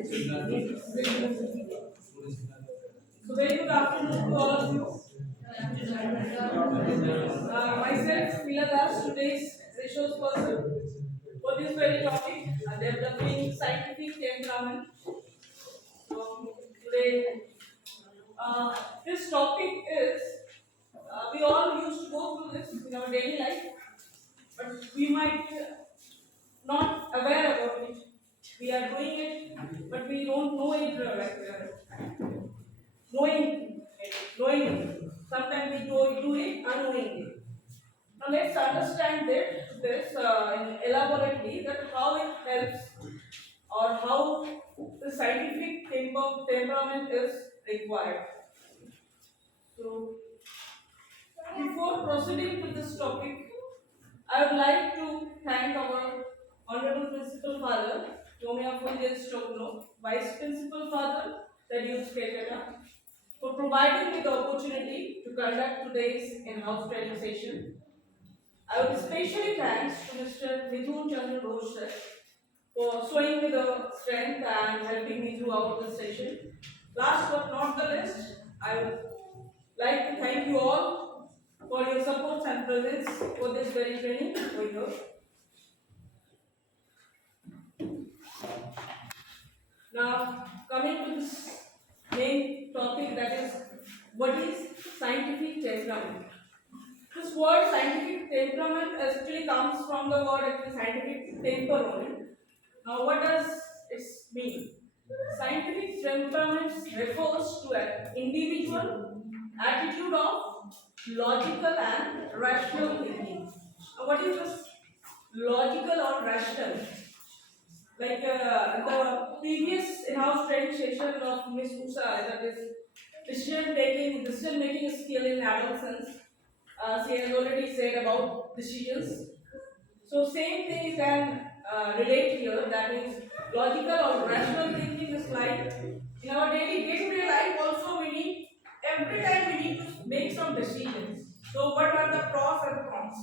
So very good afternoon to all of you. Myself, Mila Das, today's resource person for this very topic, developing scientific temperament. So today, this topic is we all used to go through this in our daily life, but we might not aware about it. We are doing it, but we don't know it knowing it. Sometimes we do it unknowingly. Now let's understand this elaborately that how it helps or how the scientific temperament is required. So before proceeding to this topic, I would like to thank our Honorable Principal Father, Tomia Funjay Stokno, Vice Principal Father, Tadius Ketata, for providing me the opportunity to conduct today's in-house training session. I would especially thanks to Mr. Mithun Chandra Ghosh sir for showing me the strength and helping me throughout the session. Last but not the least, I would like to thank you all for your support and presence for this very training going on. Now, coming to this main topic, that is what is scientific temperament. This word scientific temperament actually comes from the word actually scientific temperament. Now, what does it mean? Scientific temperament refers to an individual attitude of logical and rational thinking. Now, what is this logical or rational? Like the previous in-house training session of Ms. Musa, that is decision making skill in adolescence. She has already said about decisions. So same thing you can relate here. That is logical or rational thinking is like in our daily day-to-day life. Also, we need every time we need to make some decisions. So what are the pros and cons?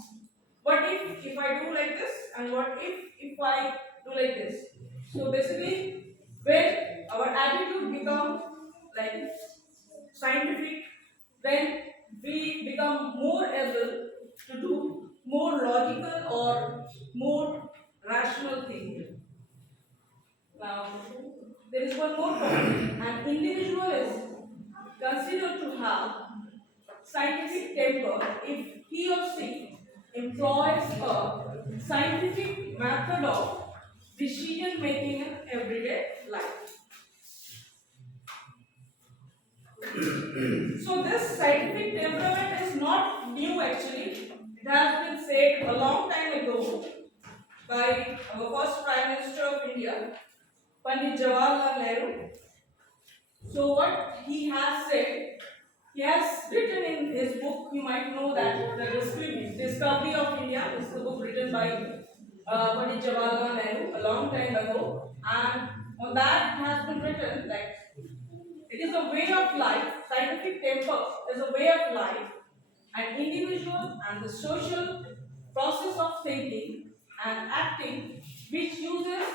What if I do like this, and what if I do like this? So basically, when our attitude becomes like scientific, then we become more able to do more logical or more rational thinking. Now, there is one more point. An individual is considered to have scientific temper if he or she employs a scientific method of decision making in everyday life. So this scientific temperament is not new actually. It has been said a long time ago by our first Prime Minister of India, Pandit Jawaharlal Nehru. So what he has said, he has written in his book, you might know that, the Discovery of India. This is a book written by Pandit Jawaharlal Nehru a long time ago, and on that it has been written that it is a way of life. Scientific temper is a way of life, an individual and the social process of thinking and acting which uses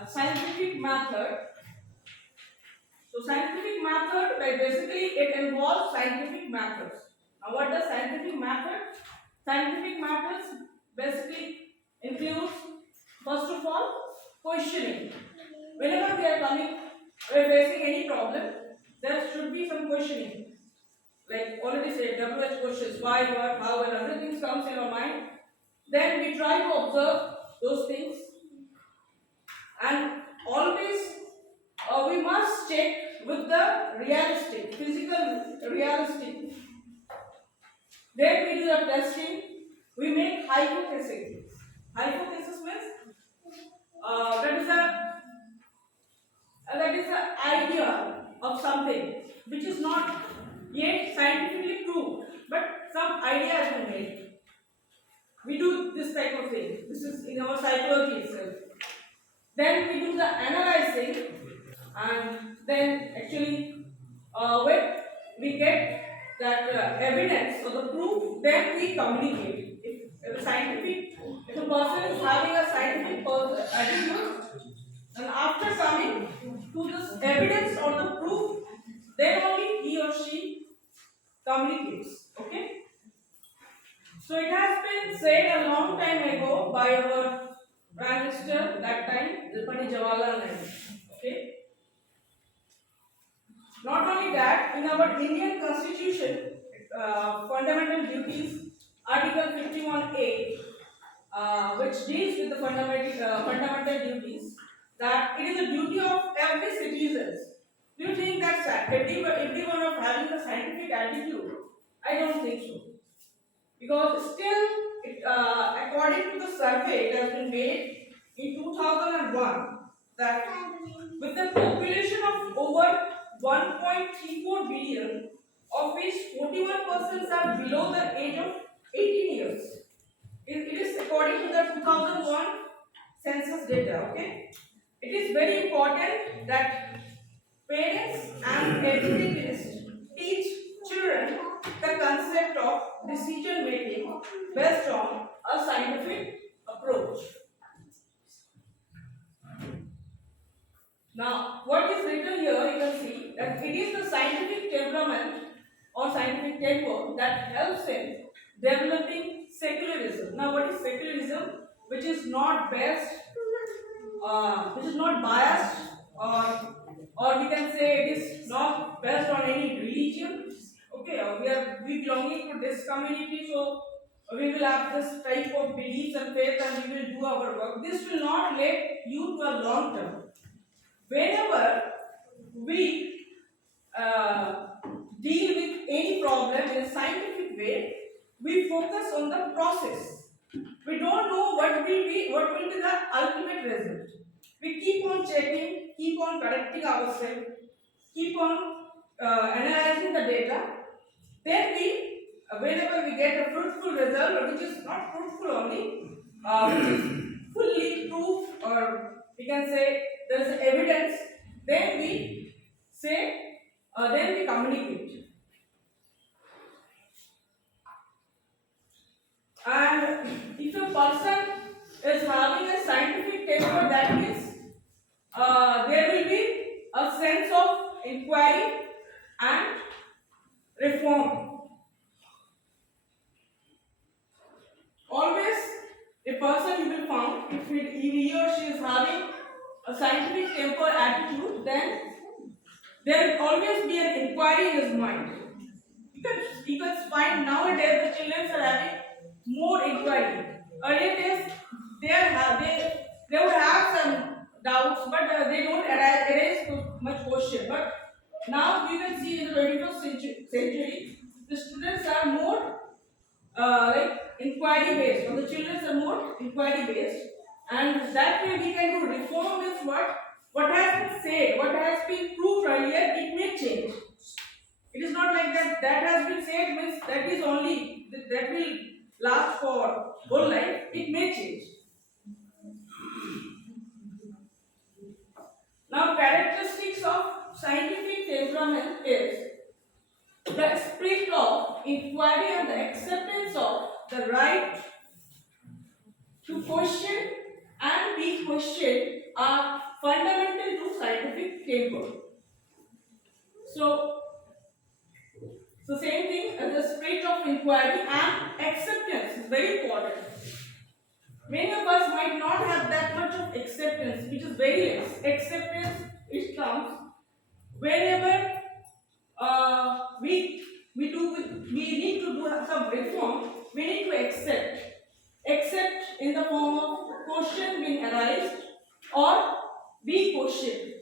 a scientific method. So scientific method, basically it involves scientific methods. Now what does scientific method? Scientific methods basically includes, first of all, questioning. Whenever we are facing any problem, there should be some questioning. Like already said, WH questions, why, what, how, and other things comes in our mind. Then we try to observe those things, and always we must check with the realistic, physical realistic. Then we do the testing. We make hypothesis. Hypothesis means that is the idea of something which is not yet scientifically proved, but some idea has been made. We do this type of thing. This is in our psychology itself. Then we do the analyzing, and then actually when we get that evidence or the proof, then we communicate. If a person is having a scientific attitude, and after coming to evidence or the proof, then only he or she communicates. Okay. So it has been said a long time ago by our Prime Minister that time, Pandit Jawaharlal Nehru. Okay. Not only that, in our Indian Constitution, fundamental duties, Article 51A, which deals with the fundamental duties, that it is a duty of every citizen. Do you think that everyone of having a scientific attitude? I don't think so. Because still, according to the survey that has been made in 2001, that with the population of over 1.34 billion, of which 41% are below the age of 18 years. It is according to the 2001 census data. Okay, it is very important that parents and educators teach children the concept of decision making based on a scientific approach. Now, what is written here, you can see that it is the scientific temperament or scientific temper that helps in developing secularism. Now, what is secularism? Which is not biased, or we can say it is not based on any religion. Okay, we belonging to this community, so we will have this type of beliefs and faith, and we will do our work. This will not lead you to a long term. Whenever we deal with any problem in a scientific way, we focus on the process. We don't know what will be the ultimate result. We keep on checking, keep on correcting ourselves, keep on analyzing the data. Then whenever we get a fruitful result, or which is not fruitful only, which is fully proof, or we can say there is evidence, then we say, then we communicate. And if a person is having a scientific temper, that means there will be a sense of inquiry and reform. Always, a person you will find, if he or she is having a scientific temper attitude, then there will always be an inquiry in his mind. You can find nowadays the children are having more inquiry. Earlier days, they would have some doubts, but they don't raise too much question. But now you can see in the 21st century, the students are more like inquiry based, or the children are more inquiry based, and that way we can do reform. Is what has been said, what has been proved earlier, it may change. It is not like that has been said means that is only that will last for whole life. It may change. Now, characteristics of scientific temperament is the spirit of inquiry and the acceptance of the right to question and be questioned are fundamental to scientific temper. So same thing as the spirit of inquiry and acceptance is very important. Many of us might not have that much of acceptance, which is very less. Acceptance, it comes whenever we need to do some reform. We need to accept in the form of question being arised or be questioned.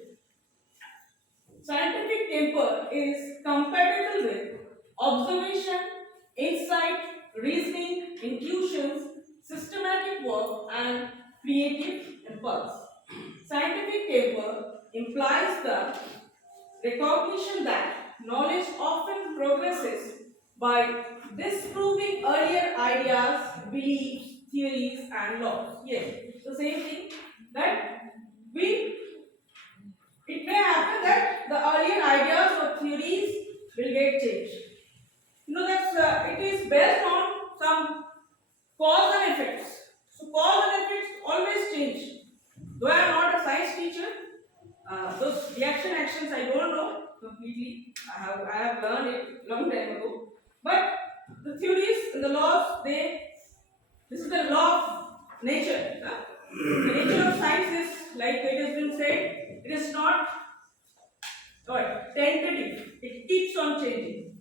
Scientific temper is compatible with observation, insight, reasoning, intuitions, systematic work, and creative impulse. Scientific temper implies the recognition that knowledge often progresses by disproving earlier ideas, beliefs, theories, and laws. Yes, the same thing that it may happen that the earlier ideas or theories will get changed. You know that it is based on some cause and effects. So cause and effects always change. Though I am not a science teacher, those reaction actions I don't know completely. I have learned it long time ago. But the theories and the laws, this is the law of nature. Huh? The nature of science is, like it has been said, it is not tentative. It keeps on changing.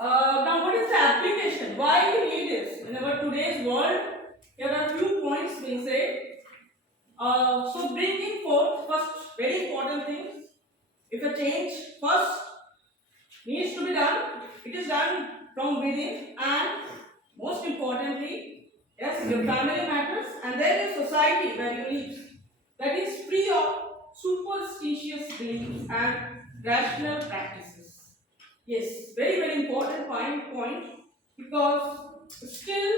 Now, what is the application? Why we need this? In our today's world, here are a few points being said. So, bringing forth, first, very important thing. If a change first needs to be done, it is done from within, and most importantly, yes, your family matters, and then your society where you live, that is free of superstitious beliefs and rational practices. Yes, very very important point because still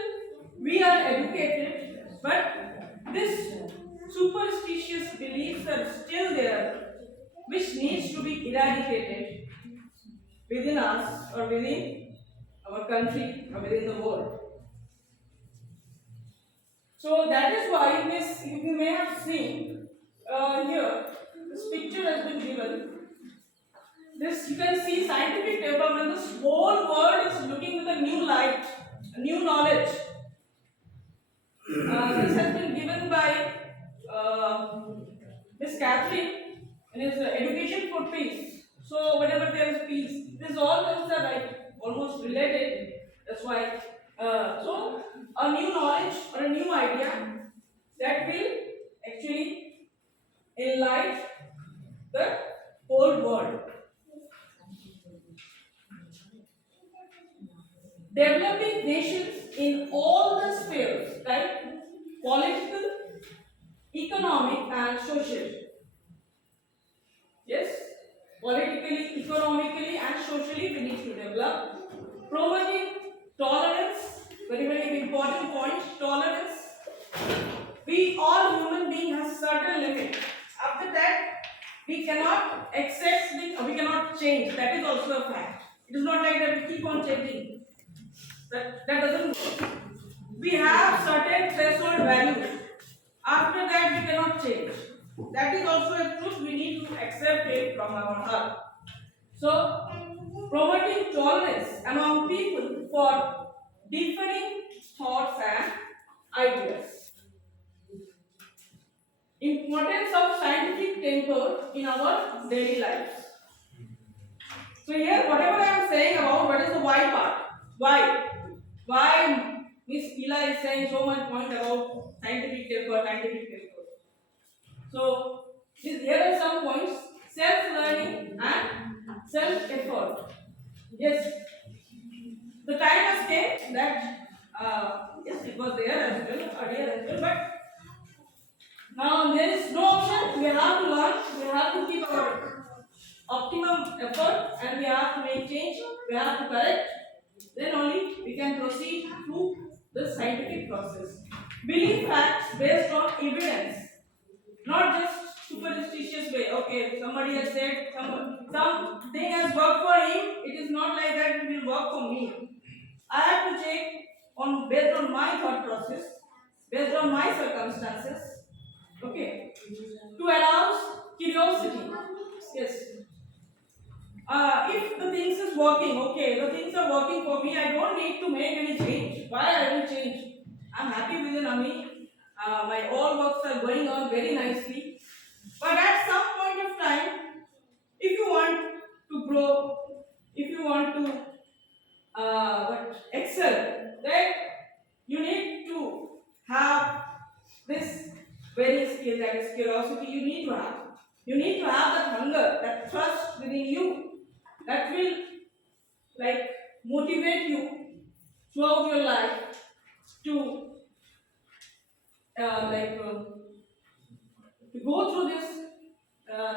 we are educated, but this superstitious beliefs are still there, which needs to be eradicated within us or within our country or within the world. So that is why this you may have seen here. This picture has been given. This you can see scientific development. This whole world is looking with a new light, a new knowledge. This has been given by Miss Catherine in his Education for Peace. So whenever there is peace, this all things are like almost related. That's why. So a new knowledge or a new idea that will actually enlighten the whole world. Developing nations in all the spheres, like political, economic, and social. Yes, politically, economically, and socially we need to develop. Promoting tolerance, very very important point. Tolerance. We all human beings have certain limit. After that, we cannot accept it or we cannot change. That is also a fact. It is not like that we keep on changing. That doesn't work. We have certain threshold values. After that, we cannot change. That is also a truth. We need to accept it from our heart. So, promoting tolerance among people for differing thoughts and ideas. Importance of scientific temper in our daily lives. So here, whatever I am saying about what is the why part? Why Miss Ila is saying so much point about scientific temper. So here are some points: self-learning and self-effort. Yes, the time has came that yes, it was there as well, earlier as well, but now there is no option. We have to learn. We have to keep our optimum effort, and we have to make change. We have to correct. Then only we can proceed through the scientific process. Believe facts based on evidence, not just superstitious way. Okay, somebody has said something has worked for him. It is not like that it will work for me. I have to check on based on my thought process, based on my circumstances. Okay, to arouse curiosity. Yes. If the things is working, okay, the things are working for me, I don't need to make any change. Why I will change? I'm happy with an army. My all works are going on very nicely. But at some point of time, if you want to grow, if you want to excel, then you need to have this very skill, that is curiosity. You need to have. You need to have that hunger, that trust within you, that will like motivate you throughout your life to to go through this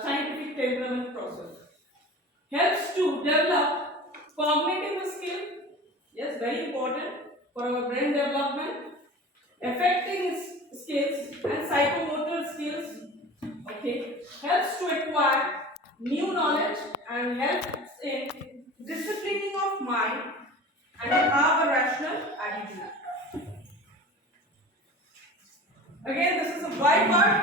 scientific temperament process. Helps to develop cognitive skill. Yes, very important for our brain development. Affecting skills and psychomotor skills. Okay, helps to acquire new knowledge and helps in disciplining of mind and have a rational attitude. Again, this is a wide part.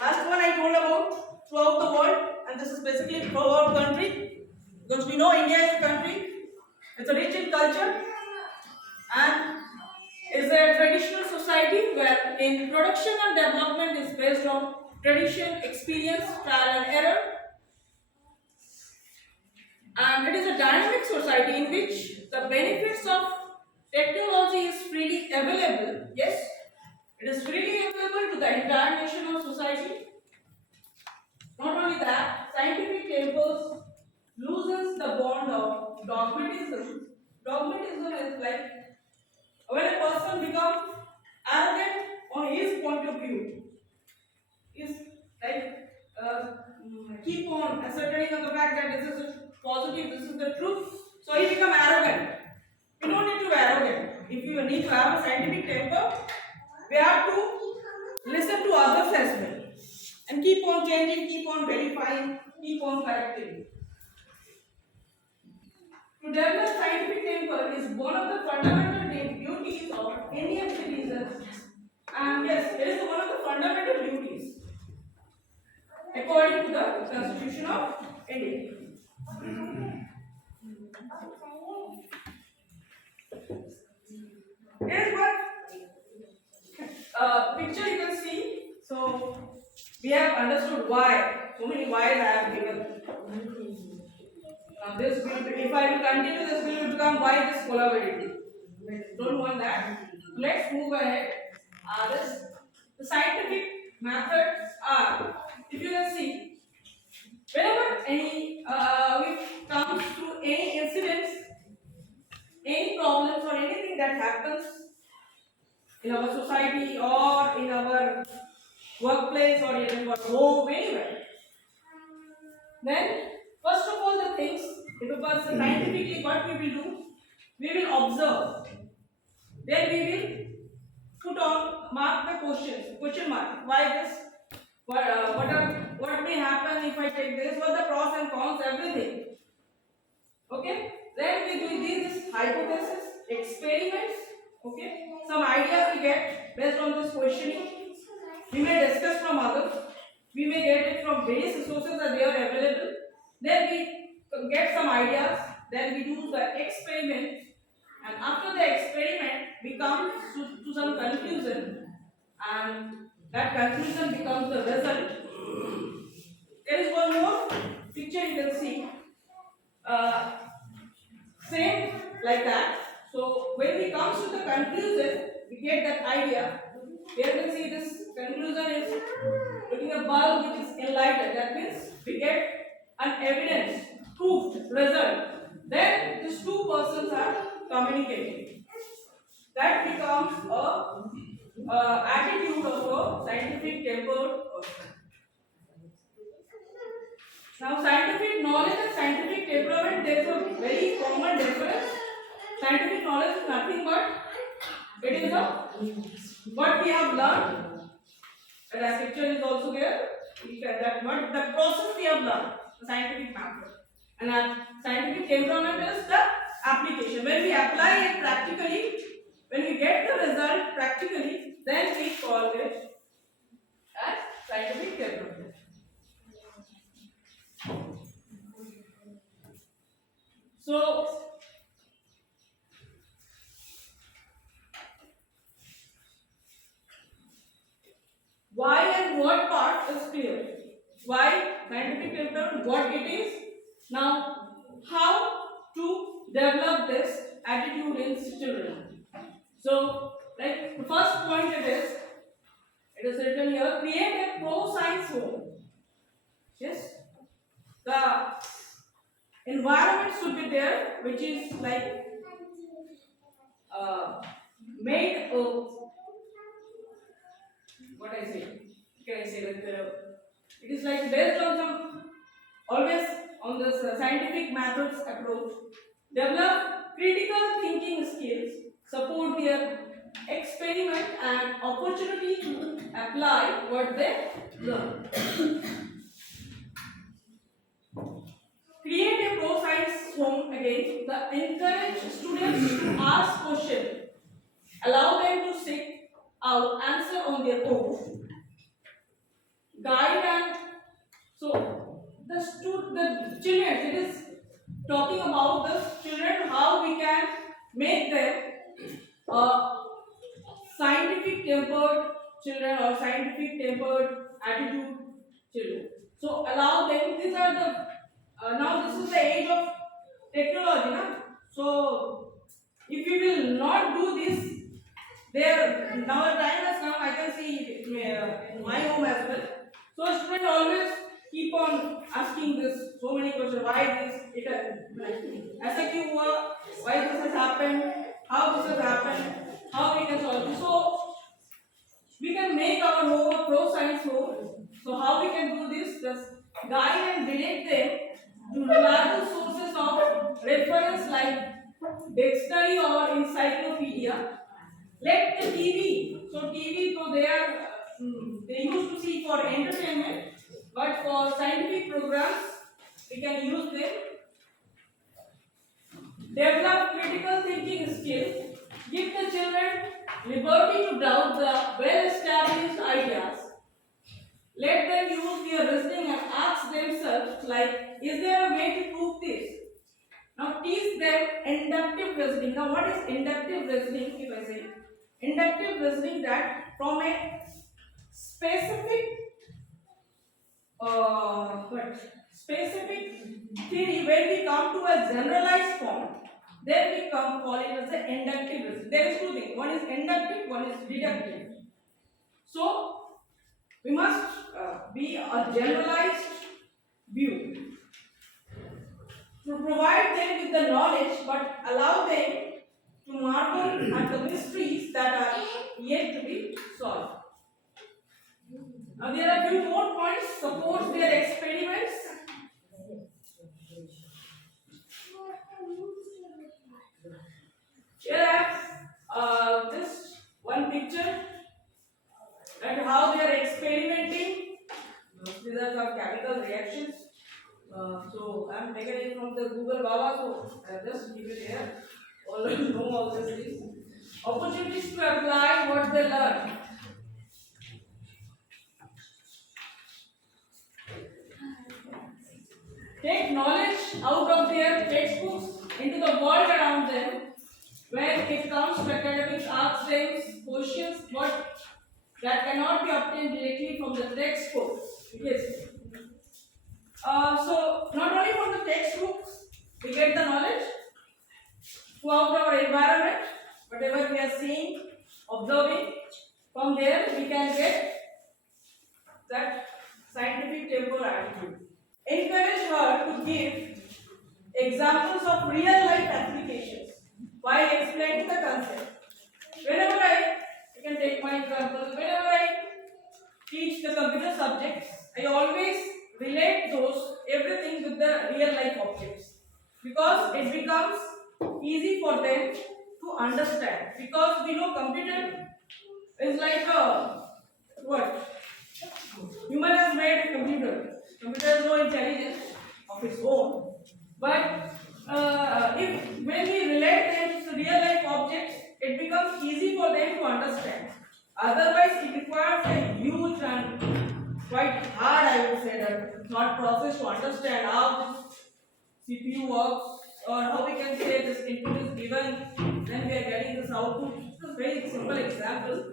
Last one I told about throughout the world, and this is basically for our country, because we know India is a country. It's a rich in culture and is a traditional society where in production and development is based on tradition, experience, trial and error, and it is a dynamic society in which the benefits of technology is freely available. Yes, it is freely available to the entire nation of society. Not only that, scientific tempers loosens the bond of dogmatism. Dogmatism is like when a person becomes arrogant on his point of view, is like keep on ascertaining on the fact that this is positive, this is the truth. So he become arrogant. We don't need to be arrogant. If you need to have a scientific temper, we have to listen to others as well and keep on changing, keep on verifying, keep on correcting. To develop scientific temper is one of the fundamental duties of Indian citizens, and yes, it is one of the fundamental duties according to the Constitution of India. Here is one picture you can see. So we have understood why. So many whys I have given. Now this will be, if I will continue, this will become why this polarity. Don't want that. Let's move ahead. The scientific methods are, if you can see, whenever any we comes to any incidents, any problems or anything that happens in our society or in our workplace or in our home, anywhere, then first of all the things, if a person scientifically what we will do, we will observe. Then we will put on mark the question mark. Why this? What may happen if I take this? What the pros and cons? Everything. Okay. Then we do this hypothesis, experiments. Okay. Some ideas we get based on this questioning. We may discuss from others. We may get it from various sources that they are available. Then we get some ideas. Then we do the experiment. And after the experiment, we come to some conclusion, and that conclusion becomes the result. There is one more picture you can see. Same like that. So when we come to the conclusion, we get that idea. Here you can see this conclusion is looking a bulb which is enlightened. That means we get an evidence, proof, result. Then these two persons are communicating. That becomes a attitude of a scientific tempered person. Now, scientific knowledge and scientific temperament, there is a very common difference. Scientific knowledge is nothing but it is what we have learned. And that picture is also there. That what the process we have learned, the scientific method. And that scientific temperament is the application. When we apply it practically, when we get the result practically, then we call it as scientific temperament. So, why and what part is clear. Why scientific temperament, what it is. Now, how to develop this attitude in children. So, like the first point it is written here, create a pro-science home. Yes, the environment should be there, which is like made of what I say. Can I say that it is like based on some always on this scientific methods approach. Develop critical thinking skills, support their experiment and opportunity to apply what they learn. Create a pro-science home again. Encourage students to ask questions. Allow them to seek out answer on their own. Guide and so the children, it is talking about the children, how we can make them scientific tempered children or scientific tempered attitude children. So allow them. These are the now this is the age of technology, na? So if you will not do this, there now a time has come. I can see in my home as well. So students always keep on asking this so many questions. Why this? ऐसा क्यों हुआ? Why this has happened? How this has happened? How we can solve this? So we can make our home a pro-science home. So how we can do this? Just guide and direct them to reliable sources of reference like dictionary or encyclopedia. Let the TV. So TV, so they used to see for entertainment, but for scientific programs, we can use them. Develop critical thinking skills. Give the children liberty to doubt the well-established ideas. Let them use their reasoning and ask themselves, like, is there a way to prove this? Now teach them inductive reasoning. Now what is inductive reasoning? If I say inductive reasoning, that from a specific specific theory, when we come to a generalized form, then we call it as the inductive reasoning. There is two things. One is inductive, one is deductive. So we must be a generalized view to provide them with the knowledge, but allow them to marvel at the mysteries that are yet to be solved. Now there are few more points. Suppose their experiments. Here I have this one picture and how they are experimenting. These are some chemical reactions. So I am taking it from the Google Baba, so I just keep it here. Already know all these things. Opportunities to apply what they learn. Take knowledge out of their textbooks into the world around them. When it comes to academics, ask them questions that cannot be obtained directly from the textbooks. Yes. So not only from the textbooks we get the knowledge, throughout our environment, whatever we are seeing, observing, from there we can get that scientific temporal attitude. Encourage her to give examples of real life applications while explaining the concept. Whenever you can take my example, whenever I teach the computer subjects, I always relate everything with the real life objects, because it becomes easy for them to understand. Because we know computer is like a what? Human has made a computer. Computer has no intelligence of its own. But when we relate them to real life objects, it becomes easy for them to understand. Otherwise, it requires a huge and quite hard, I would say, that thought process to understand how this CPU works, or how we can say this input is given, then we are getting this output. This is a very simple example.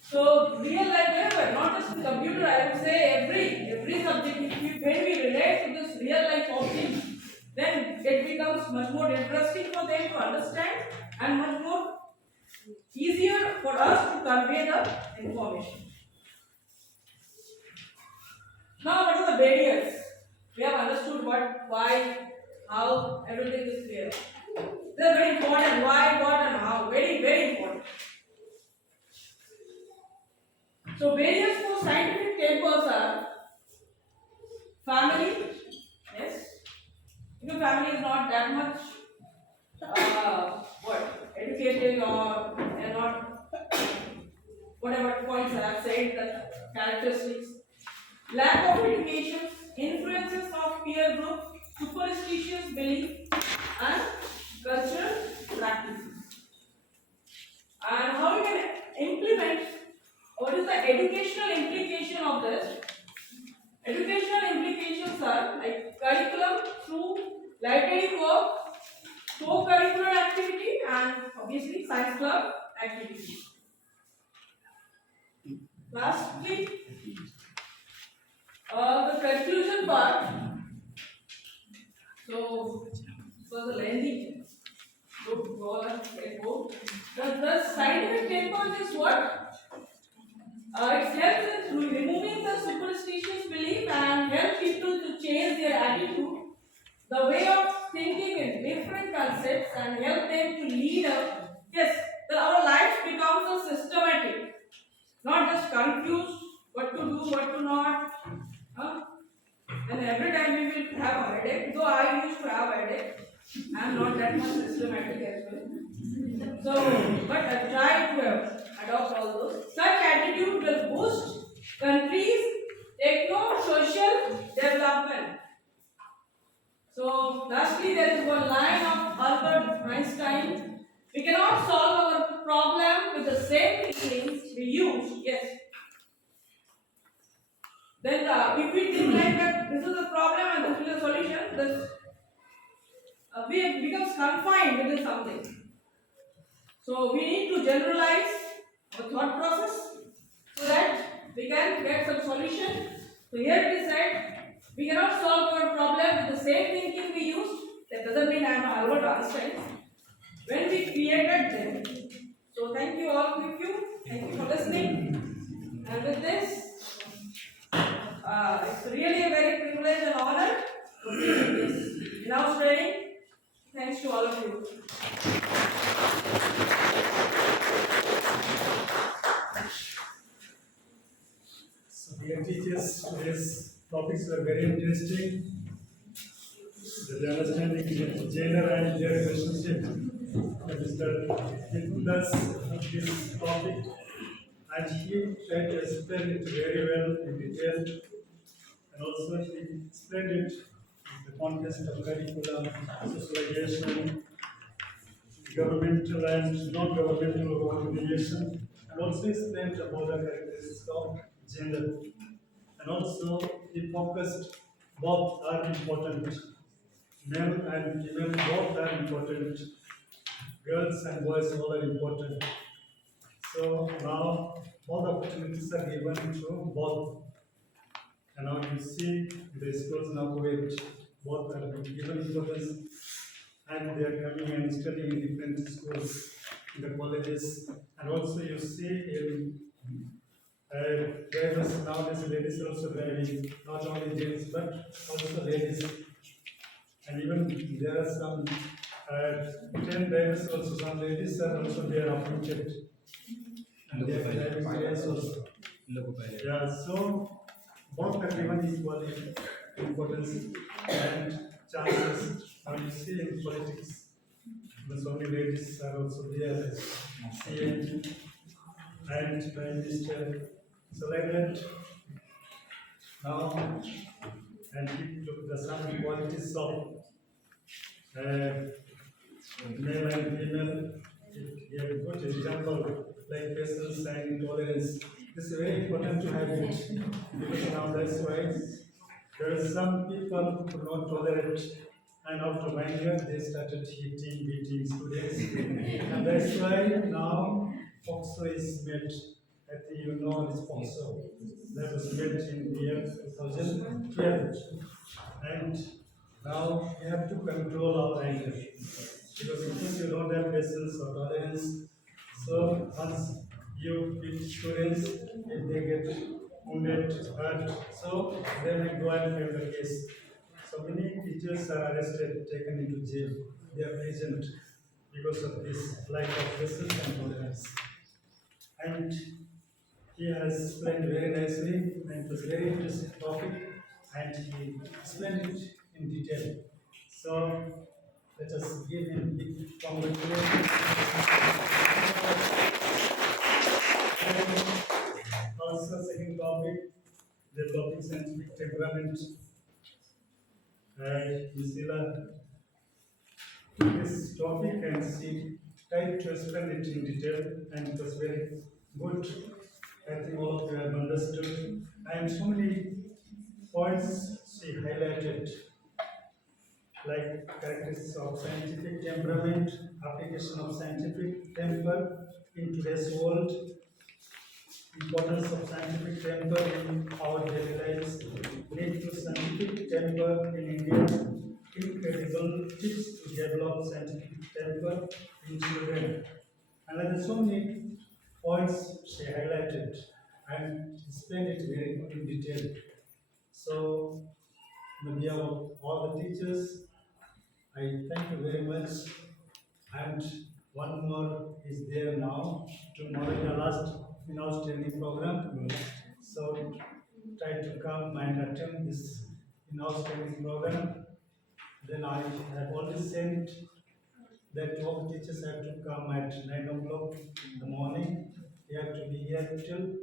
So real life, whenever, not just in computer, I would say every subject, when we relate to this real life object, then it becomes much more interesting for them to understand and much more easier for us to convey the information. Now, what are the barriers? We have understood what, why, how, everything is clear. They are very important. Why, what, and how. Very, very important. So, barriers for scientific tempers are family. Yes, if your family is not that much educated, or they are not whatever points I have said, the characteristics. Lack of education, influences of peer group, superstitious belief, and cultural practices. And how we can implement educational implication of this. Educational implications are like curriculum through library work, co-curricular activity, and obviously science club activity. Lastly, the conclusion part. So, it was a lengthy. The scientific temperament is what? It helps in removing the superstitious belief and help people to change their attitude, the way of thinking in different concepts, and help them to lead a yes, our life becomes a systematic, not just confused what to do, what to not. Huh? And every time we will have a headache, though I used to have a headache, I am not that much systematic as well. So, but I try to adopt all those. Such attitude will boost countries' techno-social development. So, lastly, there is one line of Albert Einstein: we cannot solve our problem with the same things we use. Yes. Then, if we think like that, this is a problem and this is a solution, this we becomes confined within something. So we need to generalize our thought process so that we can get some solution. So here it is said, we cannot solve our problem with the same thinking we used. That doesn't mean I am Albert Einstein. When we created them. So thank you all. Thank you for listening. And with this, it's really a very privilege and honor to be in this in-house training. Thanks to all of you. So, dear teachers, today's topics were very interesting. The understanding gender and their relationship. Mr. With us this topic, and he tried to explain it very well in detail, and also he explained it in the context of curriculum, socialization, governmental and non-governmental organization, and also explained about the characteristics of gender. And also he focused both are important. Male and female both are important. Girls and boys all are important. So now all the opportunities are given to both. And now you see the schools now which both are given importance, and they are coming and studying in different schools, in the colleges, and also you see in drivers nowadays, ladies are also driving, not only gents but also ladies, and even there are some 10 drivers also, some ladies are also there appointed, and they are driving cars also. Yeah, so both are given equally importance and chances. Now you see in politics, so many ladies are also there as CM and Prime Minister. So like that, now, and we look the some qualities of male and female. We have a good example like patience and tolerance. This is very important to have it, because now that's why there are some people who do not tolerate, and after 1 year they started hitting, beating students, and that's why now FOXO is made. I think you know this FOXO that was made in the year 2012, and now we have to control our anger, because if you don't have patience or tolerance, so once you beat students, if they get wounded, hurt, so they may go and fail the case. So many teachers are arrested, taken into jail. They are imprisoned because of this lack of patience and tolerance. And he has explained very nicely, and it was a very interesting topic, and he explained it in detail. So let us give him big congratulations. And also, second topic, developing scientific temperament. Ms. Ila took this topic and she tried to explain it in detail, and it was very good. I think all of you have and so many points she highlighted, like characteristics of scientific temperament, application of scientific temper in today's world, importance of scientific temper in our daily lives, need to scientific temper in India, incredible tips to develop scientific temper in children. And there are so many points she highlighted and explained it very in detail. So, on behalf of all the teachers, I thank you very much. And one more is there now to moderate the last in-house training program. So try to come and attend this in-house training program. Then I have already sent that all the teachers have to come at 9 o'clock in the morning. They have to be here till